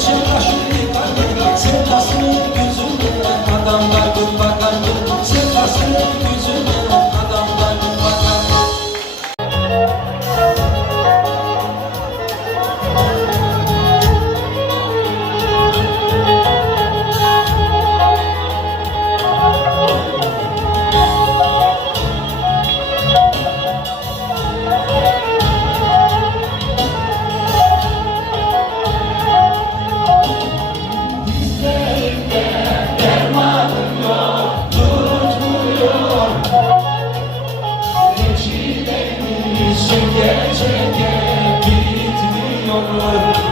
special çeke çeke gitmiyorlar.